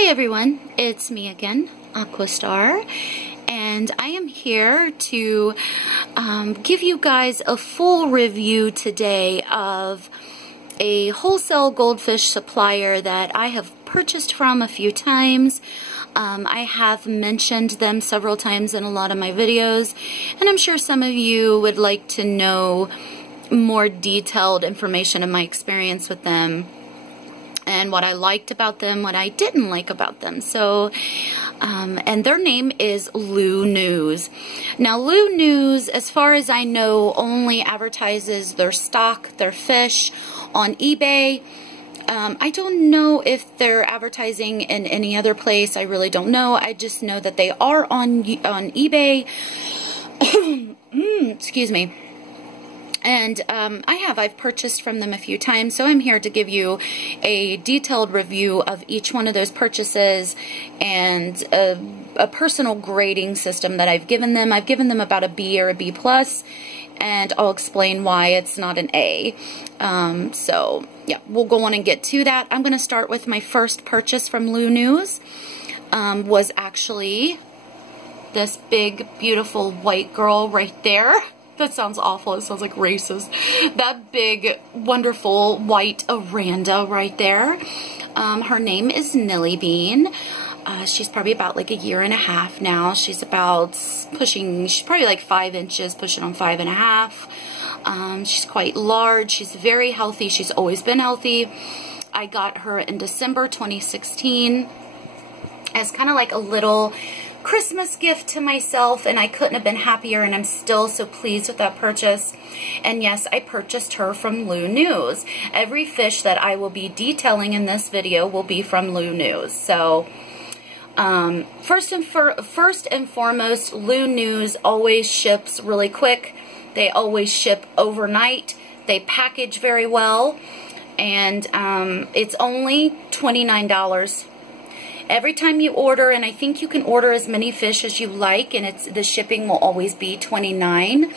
Hey everyone, it's me again, Aquastar, and I am here to give you guys a full review today of a wholesale goldfish supplier that I have purchased from a few times. I have mentioned them several times in a lot of my videos, and I'm sure some of you would like to know more detailed information of my experience with them and what I liked about them, what I didn't like about them. So, and their name is Lewnews. Now, Lewnews, as far as I know, only advertises their stock, their fish, on eBay. I don't know if they're advertising in any other place. I really don't know. I just know that they are on eBay. Excuse me. And I've purchased from them a few times, so I'm here to give you a detailed review of each one of those purchases and a personal grading system that I've given them. I've given them about a B or a B+, and I'll explain why it's not an A. So, yeah, we'll go on and get to that. I'm going to start with my first purchase from Lewnews. Was actually this big, beautiful white girl right there. That sounds awful. It sounds like racist. That big, wonderful white Aranda right there. Her name is Nilly Bean. She's probably about like a year and a half now. She's about she's probably like 5 inches, pushing on 5.5. She's quite large. She's very healthy. She's always been healthy. I got her in December 2016 as kind of like a little Christmas gift to myself, and I couldn't have been happier, and I'm still so pleased with that purchase. And yes, I purchased her from Lewnews. Every fish that I will be detailing in this video will be from Lewnews. So first and foremost, Lewnews always ships really quick. They always ship overnight. They package very well, and it's only $29. Every time you order, and I think you can order as many fish as you like, and the shipping will always be $29.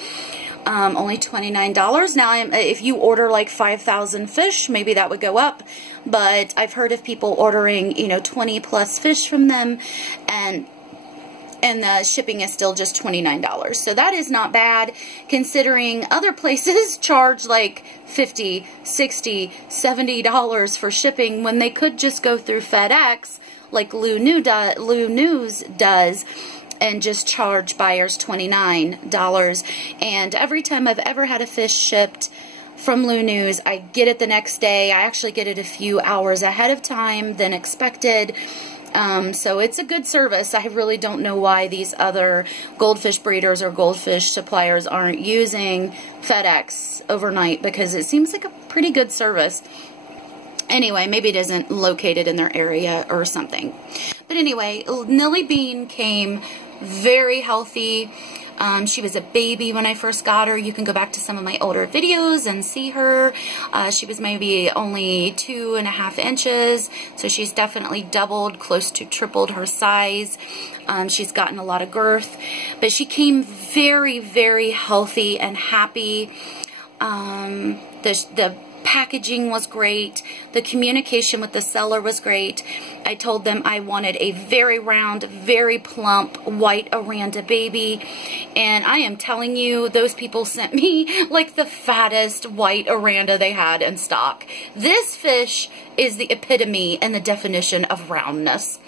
Only $29. Now, if you order like 5,000 fish, maybe that would go up. But I've heard of people ordering, 20 plus fish from them, and the shipping is still just $29. So that is not bad, considering other places charge like $50, $60, $70 for shipping when they could just go through FedEx, like Lewnews does, and just charge buyers $29. And every time I've ever had a fish shipped from Lewnews, I get it the next day. I actually get it a few hours ahead of time than expected. So it's a good service. I really don't know why these other goldfish breeders or goldfish suppliers aren't using FedEx overnight, because it seems like a pretty good service. Anyway, maybe it isn't located in their area or something. But anyway, Nilly Bean came very healthy. She was a baby when I first got her. You can go back to some of my older videos and see her. She was maybe only 2.5 inches, so she's definitely doubled, close to tripled her size. She's gotten a lot of girth, but she came very, very healthy and happy. The packaging was great. The communication with the seller was great. I told them I wanted a very round, very plump, white Aranda baby. And I am telling you, those people sent me like the fattest white Aranda they had in stock. This fish is the epitome and the definition of roundness.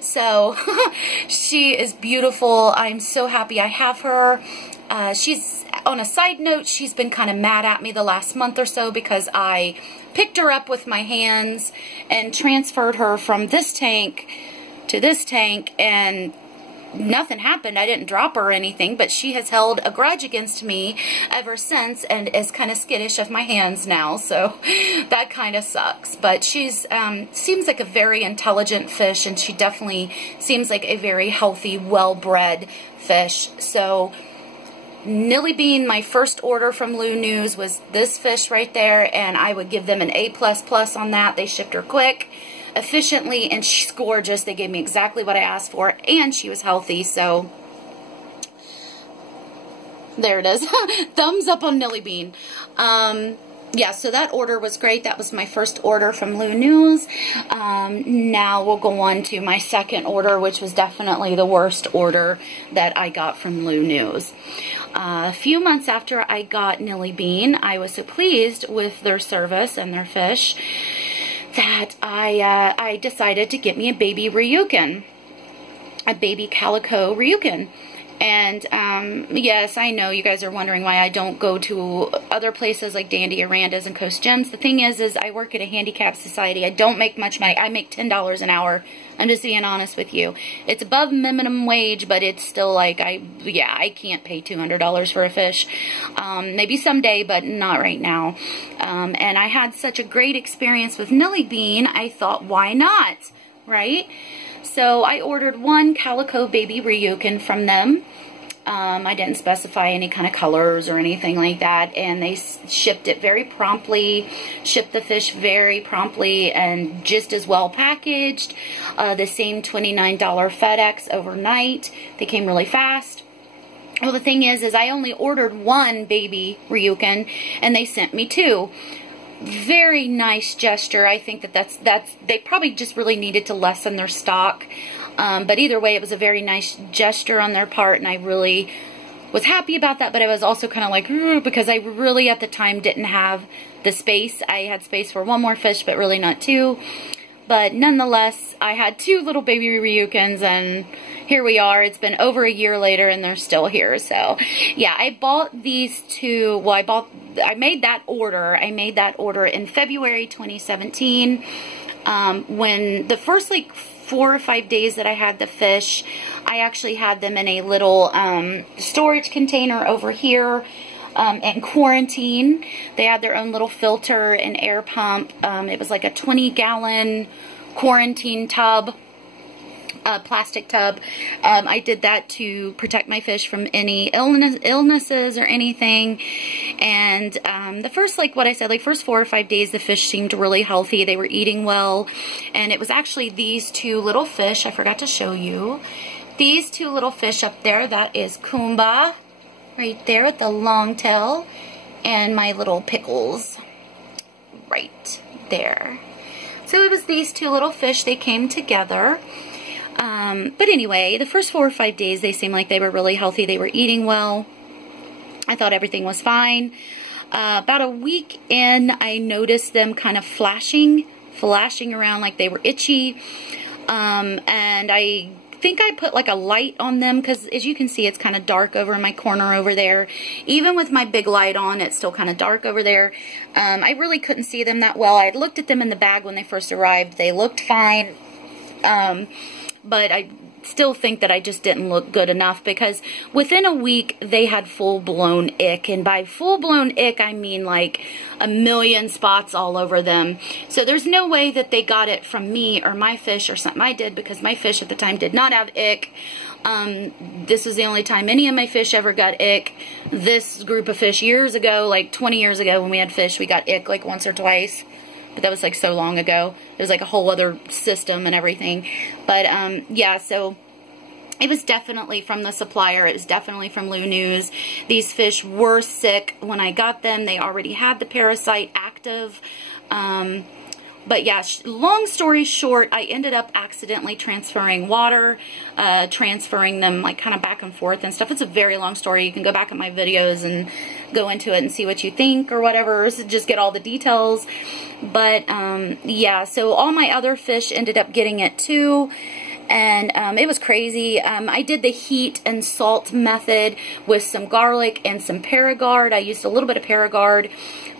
So she is beautiful. I'm so happy I have her. On a side note, she's been kind of mad at me the last month or so because I picked her up with my hands and transferred her from this tank to this tank, and nothing happened. I didn't drop her or anything, but she has held a grudge against me ever since and is kind of skittish of my hands now, so that kind of sucks. But she's seems like a very intelligent fish, and she definitely seems like a very healthy, well-bred fish. So Nilly Bean, my first order from Lewnews was this fish right there, and I would give them an A++ on that. They shipped her quick, efficiently, and she's gorgeous. They gave me exactly what I asked for, and she was healthy, so there it is. Thumbs up on Nilly Bean. yeah, so that order was great. That was my first order from Lewnews. Now we'll go on to my second order, which was definitely the worst order that I got from Lewnews. A few months after I got Nilly Bean, I was so pleased with their service and their fish that I decided to get me a baby Ryukin, a baby calico Ryukin. And, yes, I know you guys are wondering why I don't go to other places like Dandy Aranda's and Coast Gems. The thing is I work at a handicap society. I don't make much money. I make $10 an hour. I'm just being honest with you. It's above minimum wage, but it's still like, I can't pay $200 for a fish. Maybe someday, but not right now. And I had such a great experience with Nilly Bean, I thought, why not, right? So I ordered one calico baby Ryukin from them. I didn't specify any kind of colors or anything like that, and they shipped it very promptly, shipped the fish very promptly, and just as well packaged. The same $29 FedEx overnight. They came really fast. Well, the thing is I only ordered one baby Ryukin, and they sent me two. Very nice gesture. I think that's they probably just really needed to lessen their stock. But either way, it was a very nice gesture on their part, and I really was happy about that. But I was also kind of like, because I really at the time didn't have the space. I had space for one more fish, but really not two. But nonetheless, I had two little baby Ryukins, and here we are. It's been over a year later, and they're still here. So, yeah, I bought these two. Well, I made that order. I made that order in February 2017. When the first, like, 4 or 5 days that I had the fish, I actually had them in a little storage container over here. In quarantine. They had their own little filter and air pump. It was like a 20-gallon quarantine tub, plastic tub. I did that to protect my fish from any illnesses or anything. And the first, like what I said, like first 4 or 5 days, the fish seemed really healthy. They were eating well. And it was actually these two little fish. I forgot to show you. These two little fish up there. That is Kumba, right there with the long tail, and my little Pickles right there. So it was these two little fish. They came together. But anyway, the first 4 or 5 days, they seemed like they were really healthy. They were eating well. I thought everything was fine. About a week in, I noticed them kind of flashing around like they were itchy. And I think I put like a light on them because as you can see, it's kind of dark over in my corner over there. Even with my big light on, it's still kind of dark over there. I really couldn't see them that well. I had looked at them in the bag when they first arrived. They looked fine. But I still think that I just didn't look good enough because within a week they had full-blown ick, and by full-blown ick I mean like a million spots all over them. So there's no way that they got it from me or my fish or something I did, because my fish at the time did not have ick. This was the only time any of my fish ever got ick. This group of fish years ago, like 20 years ago when we had fish, we got ick like once or twice. But that was like so long ago. It was like a whole other system and everything. But yeah, so it was definitely from the supplier. It was definitely from Lewnews. These fish were sick when I got them. They already had the parasite active. But yeah, long story short, I ended up accidentally transferring water, transferring them like kind of back and forth and stuff. It's a very long story. You can go back at my videos and go into it and see what you think or whatever, so just get all the details. But yeah, so all my other fish ended up getting it too. And it was crazy. I did the heat and salt method with some garlic and some Paragard. I used a little bit of Paragard.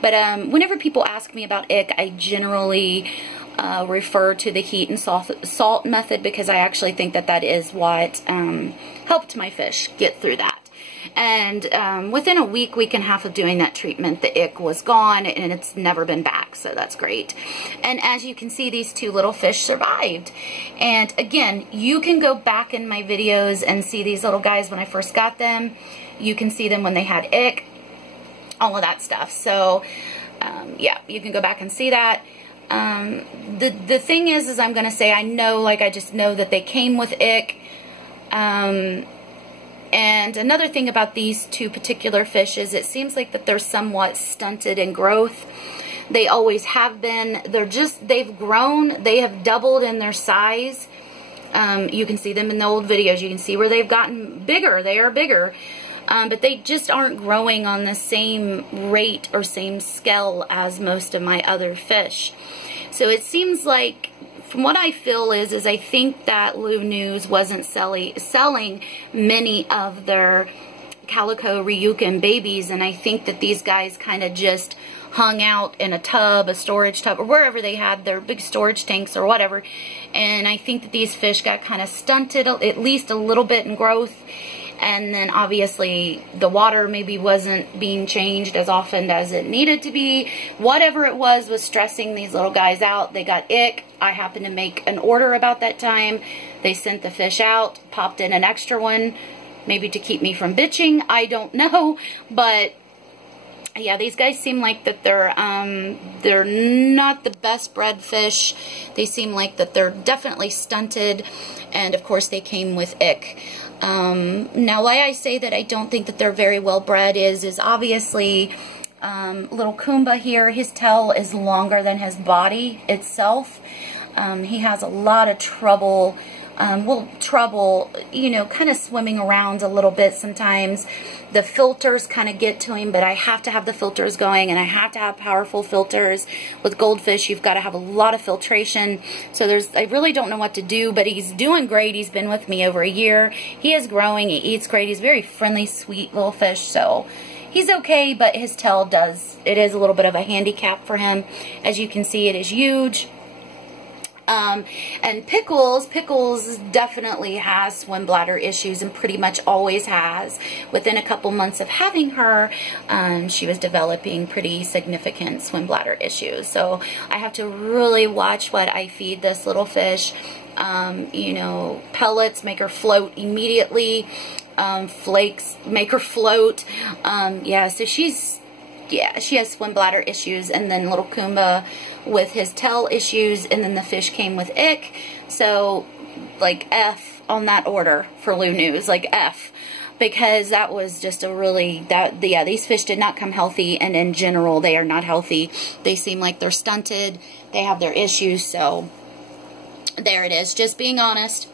But whenever people ask me about ick, I generally refer to the heat and salt method, because I actually think that that is what helped my fish get through that. And within a week and a half of doing that treatment, the ick was gone, and it's never been back, so that's great. And as you can see, these two little fish survived. And again, you can go back in my videos and see these little guys when I first got them. You can see them when they had ick, all of that stuff. So yeah, you can go back and see that. The thing is I'm going to say, I know, like I just know that they came with ick. And another thing about these two particular fish is it seems like that they're somewhat stunted in growth. They always have been. They've grown. They have doubled in their size. You can see them in the old videos. You can see where they've gotten bigger. They are bigger. But they just aren't growing on the same rate or same scale as most of my other fish. So it seems like, from what I feel is I think that Lewnews wasn't selling many of their calico Ryukyu babies, and I think that these guys kind of just hung out in a tub, a storage tub, or wherever they had their big storage tanks or whatever. And I think that these fish got kind of stunted, at least a little bit in growth. And then obviously the water maybe wasn't being changed as often as it needed to be. Whatever it was stressing these little guys out. They got ick. I happened to make an order about that time. They sent the fish out, popped in an extra one, maybe to keep me from bitching. I don't know, but yeah, these guys seem like that they're not the best bred fish. They seem like that they're definitely stunted, and of course they came with ick. Now, why I say that I don't think that they're very well bred is obviously little Kumba here, his tail is longer than his body itself. He has a lot of trouble, you know, kind of swimming around a little bit sometimes. The filters kind of get to him, but I have to have the filters going, and I have to have powerful filters. With goldfish, you've got to have a lot of filtration. So I really don't know what to do, but he's doing great. He's been with me over a year. He is growing. He eats great. He's very friendly, sweet little fish, so he's okay, but his tail it is a little bit of a handicap for him. As you can see, it is huge. And Pickles definitely has swim bladder issues, and pretty much always has. Within a couple months of having her, she was developing pretty significant swim bladder issues. So I have to really watch what I feed this little fish. You know, pellets make her float immediately. Flakes make her float. Yeah, so she has swim bladder issues, and then little Kumba with his tail issues, and then the fish came with ick. So, like, F on that order for Lewnews, like F, because that was just a really, yeah, these fish did not come healthy, and in general, they are not healthy. They seem like they're stunted, they have their issues, so there it is, just being honest.